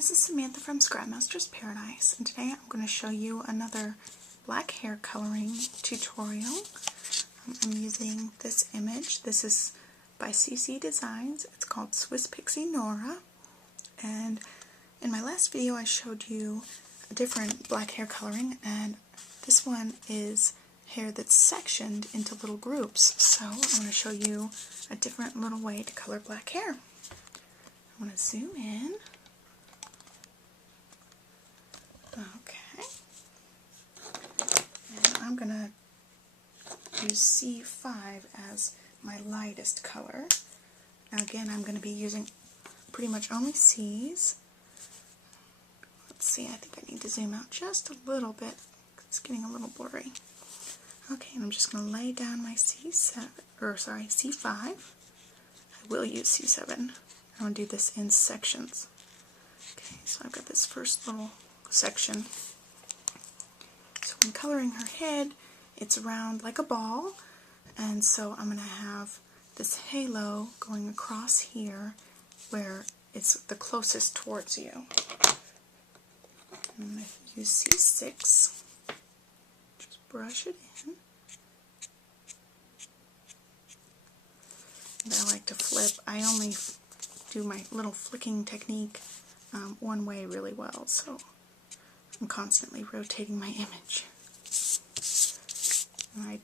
this is Samantha from Scrapmaster's Paradise, and today I'm going to show you another black hair coloring tutorial. I'm using this image. This is by CC Designs. It's called Swiss Pixie Nora, and in my last video I showed you a different black hair coloring, and this one is hair that's sectioned into little groups. So I'm going to show you a different little way to color black hair. I'm going to zoom in. Okay. And I'm going to use C5 as my lightest color. Now again, I'm going to be using pretty much only C's. Let's see, I think I need to zoom out just a little bit. It's getting a little blurry. Okay, and I'm just going to lay down my C5. I will use C7. I'm going to do this in sections. Okay, so I've got this first little section. So when coloring her head, it's round like a ball, and so I'm going to have this halo going across here where it's the closest towards you. I'm going to use C6. Just brush it in. And I like to flip. I only do my little flicking technique one way really well, so I'm constantly rotating my image. And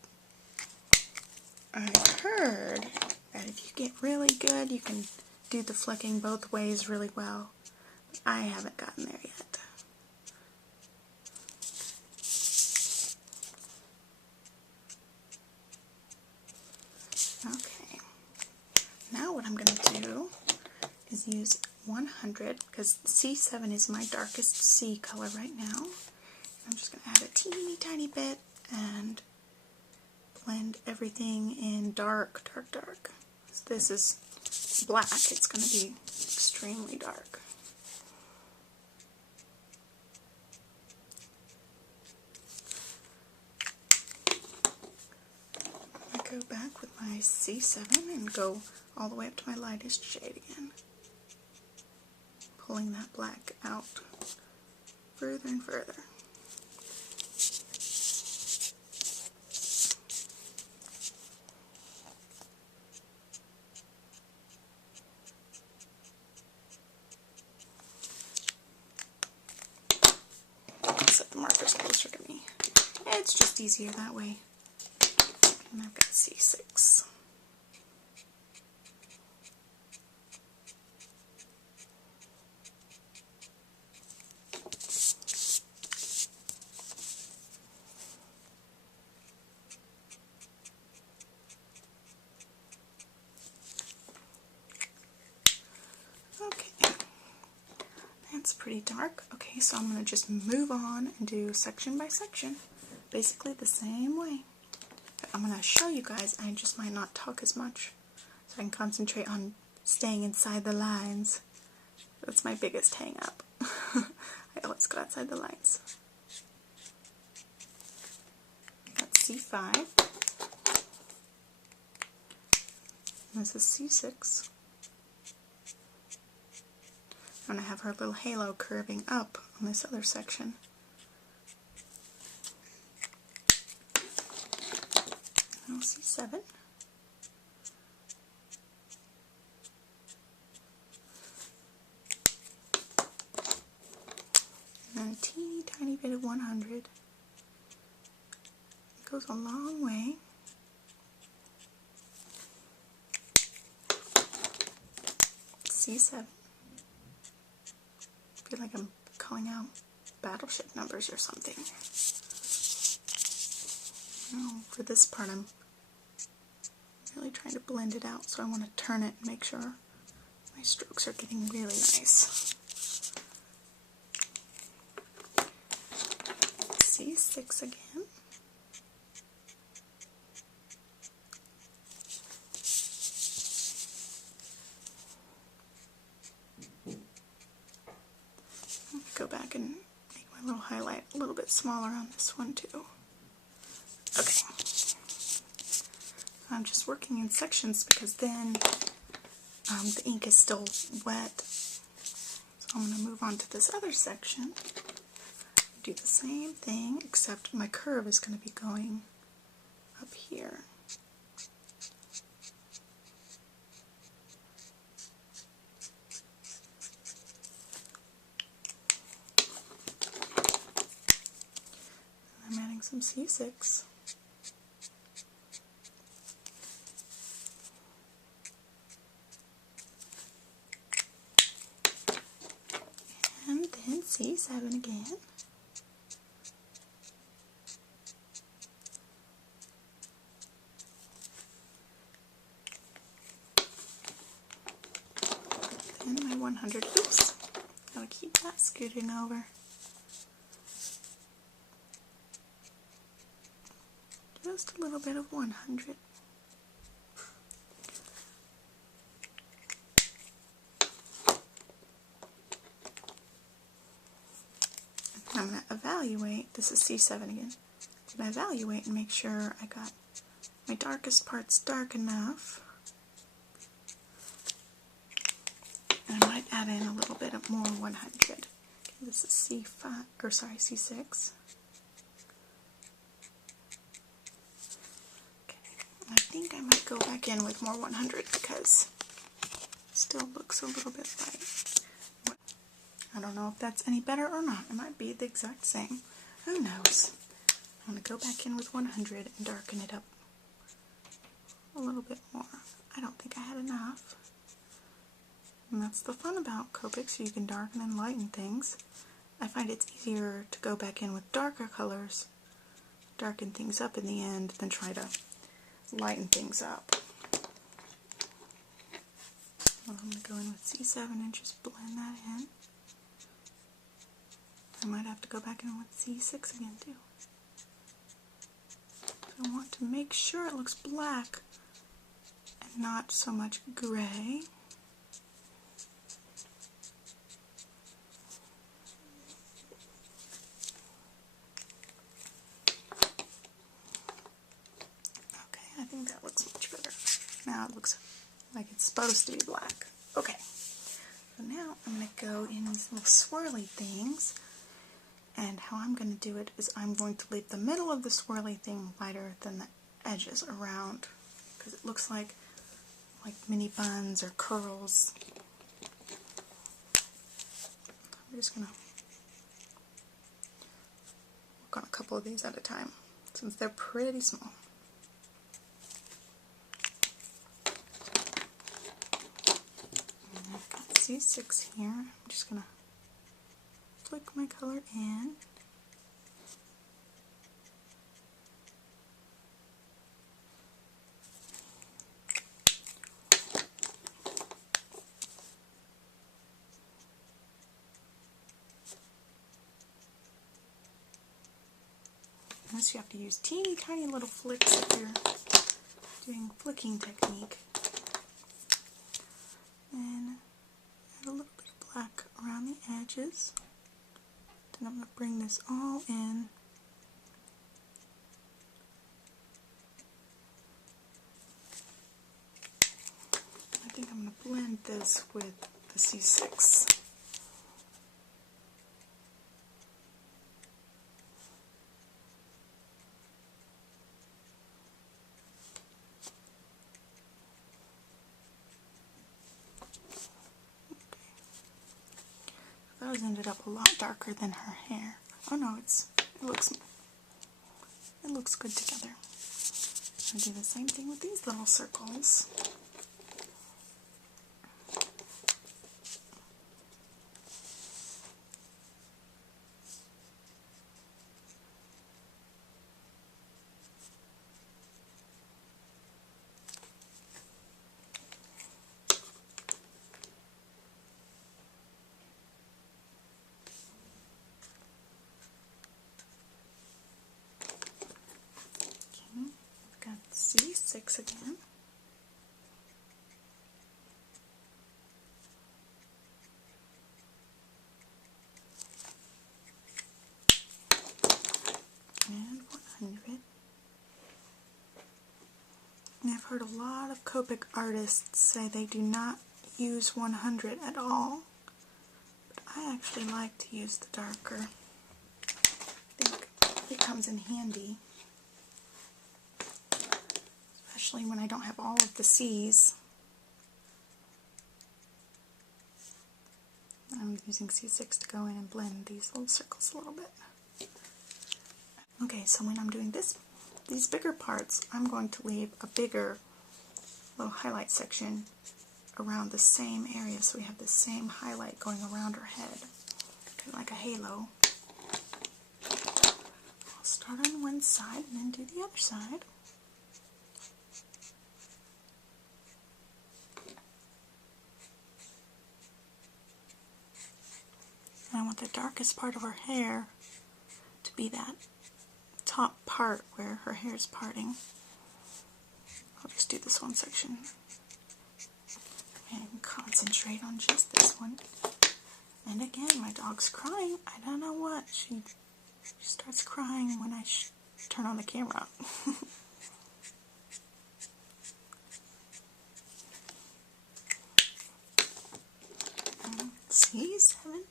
I've heard that if you get really good, you can do the flicking both ways really well. But I haven't gotten there yet. Okay. Now what I'm going to do is use 100, because C7 is my darkest C color right now. I'm just going to add a teeny tiny bit and blend everything in dark, dark, dark. So this is black, it's going to be extremely dark. I go back with my C7 and go all the way up to my lightest shade again, pulling that black out further and further. Set the markers closer to me. It's just easier that way. And I've got C6. It's pretty dark. Okay, so I'm going to just move on and do section by section, basically the same way. But I'm going to show you guys, I just might not talk as much, so I can concentrate on staying inside the lines. That's my biggest hang up. I always go outside the lines. That's C5. This is C6. I'm going to have her little halo curving up on this other section. Now C7. And then a teeny tiny bit of 100. It goes a long way. C7. I feel like I'm calling out battleship numbers or something. Oh, for this part I'm really trying to blend it out, so I want to turn it and make sure my strokes are getting really nice. C6 again. Go back and make my little highlight a little bit smaller on this one too. Okay. I'm just working in sections because then the ink is still wet. So I'm going to move on to this other section. Do the same thing, except my curve is going to be going up here. I'm adding some C6. And then C7 again. Then my 100, oops, gotta keep that scooting over. Just a little bit of 100. I'm going to evaluate, this is C7 again, I'm going to evaluate and make sure I got my darkest parts dark enough. And I might add in a little bit of more 100. Okay, this is C5, or sorry, C6. Okay, I think I might go back in with more 100 because it still looks a little bit light. I don't know if that's any better or not. It might be the exact same. Who knows? I'm going to go back in with 100 and darken it up a little bit more. I don't think I had enough. And that's the fun about Copic, so you can darken and lighten things. I find it's easier to go back in with darker colors, darken things up in the end, than try to lighten things up. Well, I'm going to go in with C7 and just blend that in. I might have to go back in with C6 again too. So I want to make sure it looks black and not so much gray. Okay, I think that looks much better. Now it looks like it's supposed to be black. Okay, so now I'm going to go in these little swirly things. And how I'm going to do it is I'm going to leave the middle of the swirly thing lighter than the edges around, because it looks like mini buns or curls. I'm just going to work on a couple of these at a time, since they're pretty small. And I've got C6 here. I'm just going to flick my color in. Unless you have to use teeny tiny little flicks if you're doing flicking technique. And add a little bit of black around the edges. Then I'm going to bring this all in. I think I'm going to blend this with the C6. Those ended up a lot darker than her hair. Oh no, it looks good together. I'll do the same thing with these little circles. C6 again. And 100. And I've heard a lot of Copic artists say they do not use 100 at all. But I actually like to use the darker. I think it comes in handy, especially when I don't have all of the C's. I'm using C6 to go in and blend these little circles a little bit. Okay, so when I'm doing these bigger parts, I'm going to leave a bigger little highlight section around the same area, so we have the same highlight going around her head, kind of like a halo. I'll start on one side and then do the other side. And I want the darkest part of her hair to be that top part where her hair is parting. I'll just do this one section and concentrate on just this one. And again, my dog's crying. I don't know what. She starts crying when I turn on the camera. C7.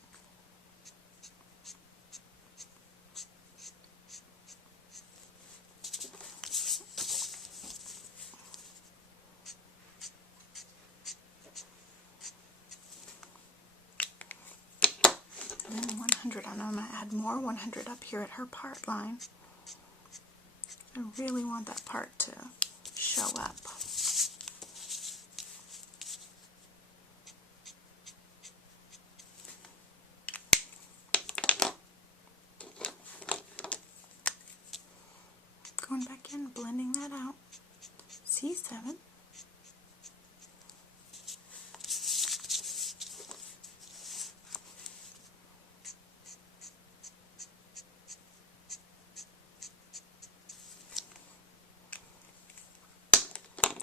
And then 100. I'm going to add more 100 up here at her part line. I really want that part to show up. Going back in, blending that out. C7.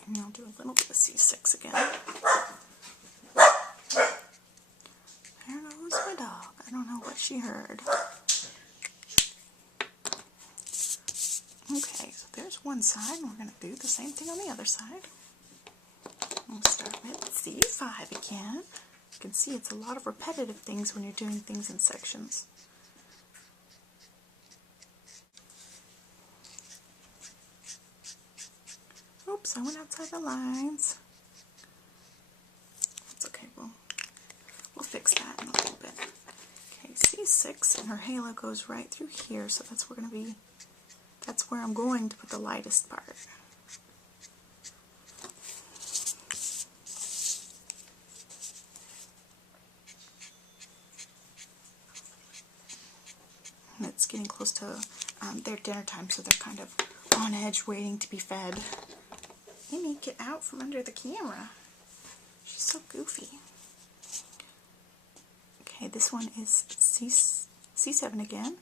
And I'll do a little bit of C6 again. There goes my dog. I don't know what she heard. Okay, so there's one side, and we're going to do the same thing on the other side. We'll start with C5 again. You can see it's a lot of repetitive things when you're doing things in sections. Oops, I went outside the lines. That's okay, we'll fix that in a little bit. Okay, C6, and her halo goes right through here, so that's where I'm going to put the lightest part. And it's getting close to their dinner time, so they're kind of on edge waiting to be fed. Amy, get out from under the camera. She's so goofy. Okay, this one is C7 again.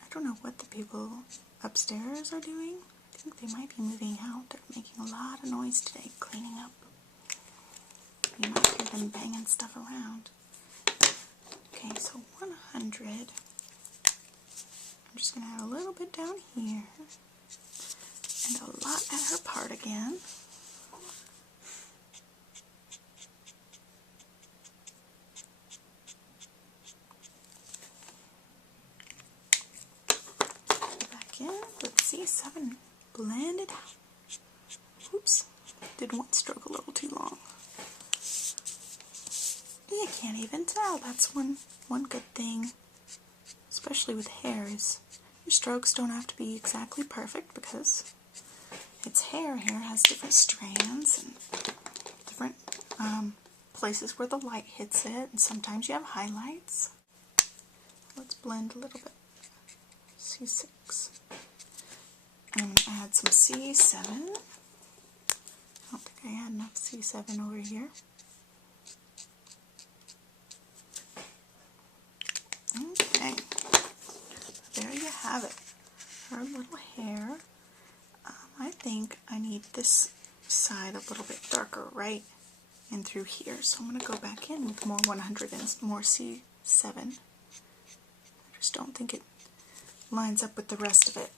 I don't know what the people upstairs are doing. I think they might be moving out. They're making a lot of noise today, cleaning up. You might hear them banging stuff around. Okay, so 100. I'm just going to add a little bit down here. And a lot at her part again. Back in with C7. Blend it out. Oops. Did one stroke a little too long. You can't even tell. That's one good thing, especially with hair, is your strokes don't have to be exactly perfect because it's hair. Hair has different strands and different places where the light hits it, and sometimes you have highlights. Let's blend a little bit. C6. And I'm going to add some C7. I don't think I had enough C7 over here. Okay, there you have it. Her little hair. I think I need this side a little bit darker right in through here. So I'm going to go back in with more 100 and more C7. I just don't think it lines up with the rest of it.